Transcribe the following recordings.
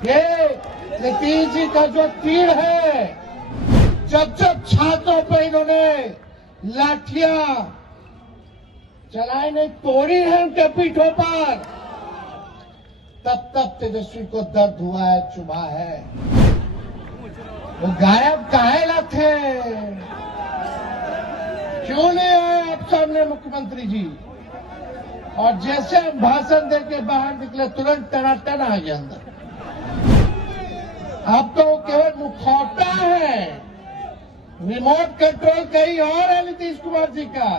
ये नीतीश जी का जो तीर है, जब जब छात्रों पर इन्होंने लाठियां चलाई नहीं, तोड़ी है उनके पीठों पर, तब तब तेजस्वी को दर्द हुआ है, चुभा है। वो गायब काहे थे? क्यों नहीं आए आप सामने मुख्यमंत्री जी? और जैसे हम भाषण देके बाहर निकले, तुरंत टनाटन आ गया अंदर। अब तो केवल मुखौटा है, रिमोट कंट्रोल कहीं और है नीतीश कुमार जी का।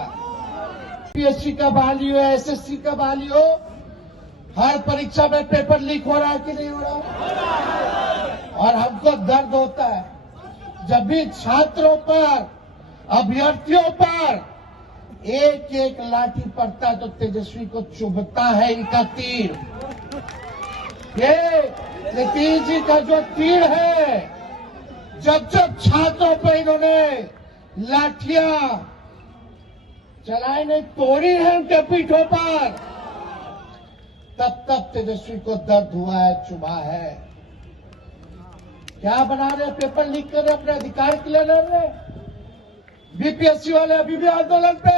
पीएससी का बहाली हो, एसएससी का बहाली हो, हर परीक्षा में पेपर लीक हो रहा है कि नहीं हो रहा? और हमको दर्द होता है जब भी छात्रों पर, अभ्यर्थियों पर एक एक लाठी पड़ता है तो तेजस्वी को चुभता है इनका तीर। ये नीतीश जी का जो तीर है, जब जब छात्रों पर इन्होंने लाठियां चलाई नहीं, तोड़ी है उनके पीठों पर, तब तब तेजस्वी को दर्द हुआ है, चुभा है। क्या बना रहे? पेपर लीक कर रहे, अपने अधिकार के लिए लड़ रहे। बीपीएससी वाले अभी भी आंदोलन पे।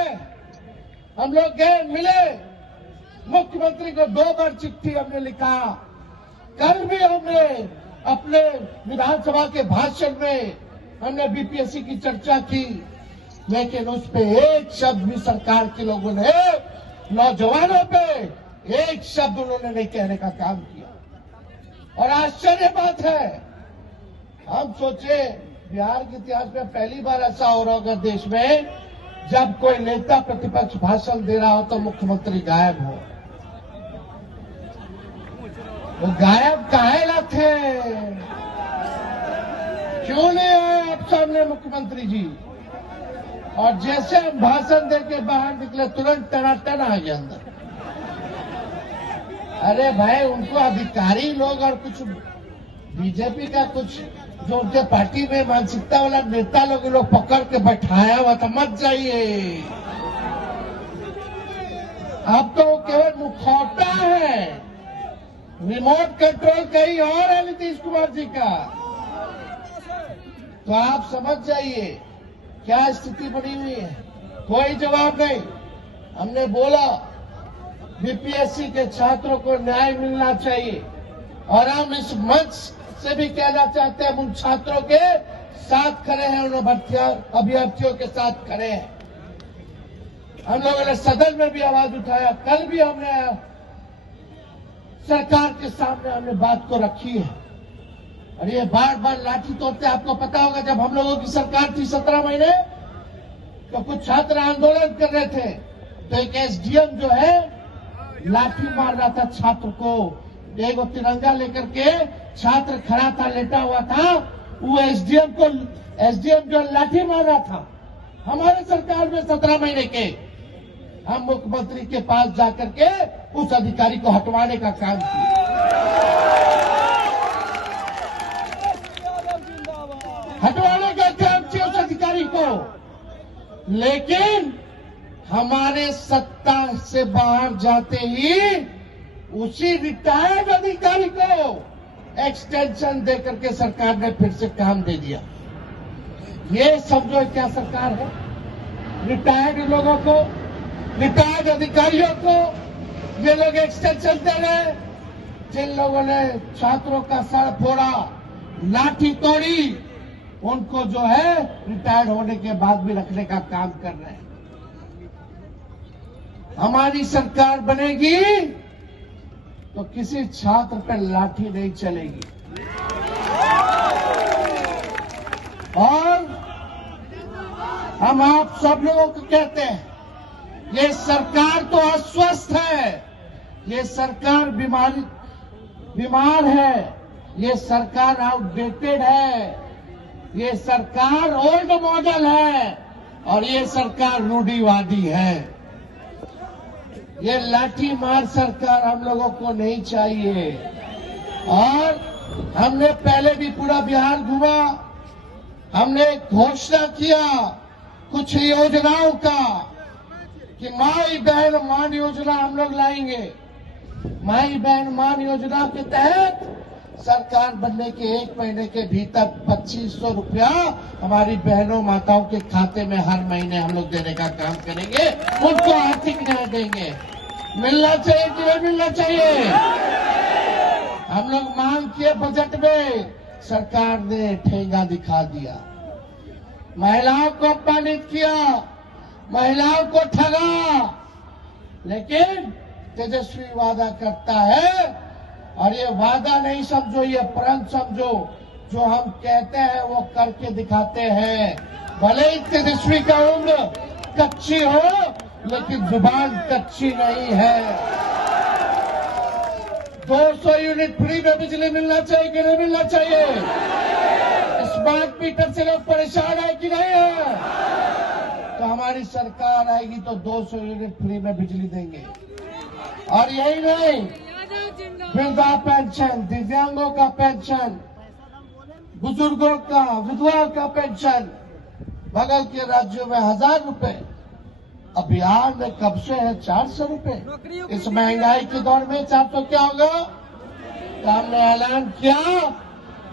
हम लोग गए, मिले मुख्यमंत्री को, 2 बार चिट्ठी हमने लिखा। कल भी हमने अपने विधानसभा के भाषण में हमने बीपीएससी की चर्चा की, लेकिन उस पे एक शब्द भी सरकार के लोगों ने, नौजवानों पे एक शब्द उन्होंने नहीं कहने का काम किया। और आश्चर्य बात है, हम सोचे बिहार के इतिहास में पहली बार ऐसा हो रहा होगा देश में, जब कोई नेता प्रतिपक्ष भाषण दे रहा हो तो मुख्यमंत्री गायब हो। वो गायब काहे थे? क्यों नहीं आए आप सामने मुख्यमंत्री जी? और जैसे हम भाषण देके बाहर निकले, तुरंत टनाटन आ गया अंदर। अरे भाई, उनको अधिकारी लोग और कुछ बीजेपी का कुछ जो उनके पार्टी में मानसिकता वाला नेता लोग पकड़ के बैठाया हुआ था, मत जाइए। अब तो केवल मुखौटा है, रिमोट कंट्रोल कहीं और है नीतीश कुमार जी का। तो आप समझ जाइए क्या स्थिति बनी हुई है। कोई जवाब नहीं। हमने बोला बीपीएससी के छात्रों को न्याय मिलना चाहिए, और हम इस मंच से भी कहना चाहते हैं, उन छात्रों के साथ खड़े हैं, उन अभ्यर्थियों के साथ खड़े हैं। हम लोगों ने सदन में भी आवाज उठाया, कल भी हमने सरकार के सामने हमने बात को रखी है। और ये बार बार लाठी तोड़ते, आपको पता होगा जब हम लोगों की सरकार थी 17 महीने, तो कुछ छात्र आंदोलन कर रहे थे, तो एक एसडीएम जो है लाठी मार रहा था छात्र को। एक तिरंगा लेकर के छात्र खड़ा था, लेटा हुआ था, वो एसडीएम जो लाठी मार रहा था, हमारे सरकार में 17 महीने के, हम मुख्यमंत्री के पास जाकर के उस अधिकारी को हटवाने का काम किया। हटवाने का काम किया उस अधिकारी को, लेकिन हमारे सत्ता से बाहर जाते ही उसी रिटायर्ड अधिकारी को एक्सटेंशन देकर के सरकार ने फिर से काम दे दिया। ये समझो क्या सरकार है? रिटायर्ड लोगों को, रिटायर्ड अधिकारियों को ये लोग एक्सटेंशन दे रहे हैं। जिन लोगों ने छात्रों का सर फोड़ा, लाठी तोड़ी, उनको जो है रिटायर्ड होने के बाद भी रखने का काम कर रहे हैं। हमारी सरकार बनेगी तो किसी छात्र पर लाठी नहीं चलेगी। और हम आप सब लोगों को कहते हैं, ये सरकार तो अस्वस्थ है, ये सरकार बीमार है, ये सरकार आउटडेटेड है, ये सरकार ओल्ड मॉडल है, और ये सरकार रूढ़िवादी है। ये लाठी मार सरकार हम लोगों को नहीं चाहिए। और हमने पहले भी पूरा बिहार घुमा, हमने घोषणा किया कुछ योजनाओं का कि माई बहन मान योजना हम लोग लाएंगे। माई बहन मान योजना के तहत सरकार बनने के 1 महीने के भीतर 2500 रुपया हमारी बहनों माताओं के खाते में हर महीने हम लोग देने का काम करेंगे, उनको आर्थिक न्याय देंगे। मिलना चाहिए कि नहीं मिलना चाहिए? हम लोग मांग किए बजट में, सरकार ने ठेंगा दिखा दिया, महिलाओं को अपमानित किया, महिलाओं को ठगा। लेकिन तेजस्वी वादा करता है, और ये वादा नहीं समझो, ये प्रण समझो, जो हम कहते हैं वो करके दिखाते हैं। भले ही तेजस्वी का उम्र कच्ची हो, लेकिन जुबान कच्ची नहीं है। 200 यूनिट फ्री में बिजली मिलना चाहिए कि नहीं मिलना चाहिए? स्मार्ट मीटर से लोग परेशान है कि नहीं है? तो हमारी सरकार आएगी तो 200 यूनिट फ्री में बिजली देंगे। और यही नहीं, वृद्धा पेंशन, दिव्यांगों का पेंशन, बुजुर्गों का, विधवाओं का पेंशन, बगल के राज्यों में 1000 रुपए, अब बिहार में कब से है 400 रुपए। इस महंगाई के दौर में 400 क्या होगा? तो हमने ऐलान किया,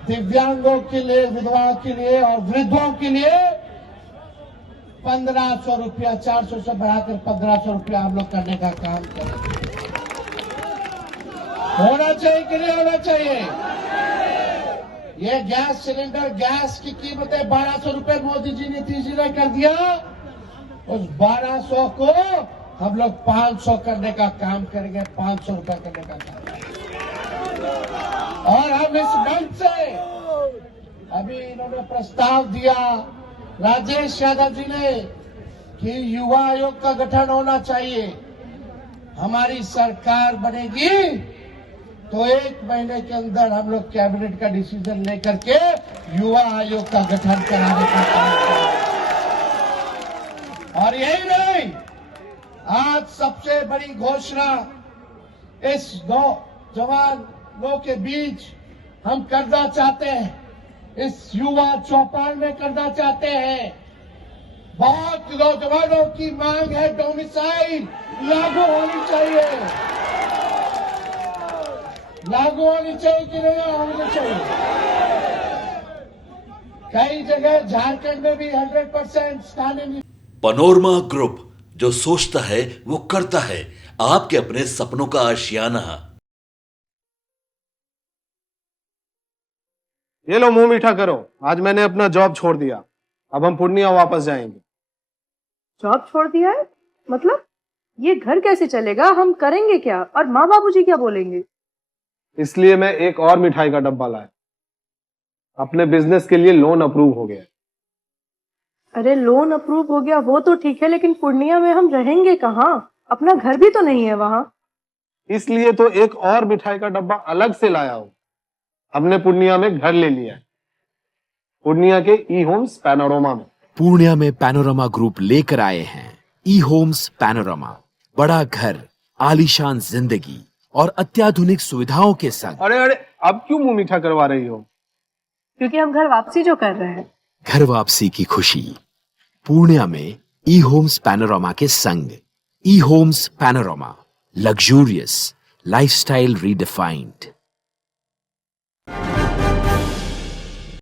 दिव्यांगों के लिए, विधवाओं के लिए और वृद्धों के लिए 1500 रुपया, 400 से बढ़ाकर 1500 रुपया हम लोग करने का काम करेंगे। होना चाहिए कि नहीं होना चाहिए? ये गैस सिलेंडर, गैस की कीमतें 1200 रुपए मोदी जी, नीतीश जी ने कर दिया। उस 1200 को हम लोग 500 करने का काम करेंगे, 500 रुपए करने का काम करेंगे। और हम इस मंच से अभी इन्होंने प्रस्ताव दिया, राजेश यादव जी ने, कि युवा आयोग का गठन होना चाहिए। हमारी सरकार बनेगी तो 1 महीने के अंदर हम लोग कैबिनेट का डिसीजन लेकर के युवा आयोग का गठन कराने का काम करेंगे। और यही नहीं, आज सबसे बड़ी घोषणा इस नौजवानों के बीच हम करना चाहते हैं, इस युवा चौपाल में करना चाहते हैं। बहुत नौजवानों की मांग है, डोमिसाइल लागू होनी चाहिए। लागू होनी चाहिए कि नहीं होनी चाहिए? कई जगह झारखंड में भी 100% स्थानीय। पैनोरमा ग्रुप, जो सोचता है वो करता है। आपके अपने सपनों का आशियाना। ये लो, मुंह मीठा करो। आज मैंने अपना जॉब छोड़ दिया, अब हम पूर्णिया वापस जाएंगे। जॉब छोड़ दिया है? मतलब ये घर कैसे चलेगा? हम करेंगे क्या? और माँ बाबूजी क्या बोलेंगे? इसलिए मैं एक और मिठाई का डब्बा लाया। अपने बिजनेस के लिए लोन अप्रूव हो गया। अरे लोन अप्रूव हो गया वो तो ठीक है, लेकिन पूर्णिया में हम रहेंगे कहाँ? अपना घर भी तो नहीं है वहाँ। इसलिए तो एक और मिठाई का डब्बा अलग से लाया हूँ। हमने पूर्णिया में घर ले लिया है, पूर्णिया के ई होम्स पैनोरमा में। पूर्णिया में पैनोरमा ग्रुप लेकर आए हैं ई होम्स पैनोरमा। बड़ा घर, आलीशान जिंदगी और अत्याधुनिक सुविधाओं के संग। अरे अरे, अब क्यों मुंह मीठा करवा रही हो? क्योंकि हम घर वापसी जो कर रहे हैं। घर वापसी की खुशी पूर्णिया में ई होम्स पैनोरमा के संग। E homes panorama, luxurious lifestyle redefined.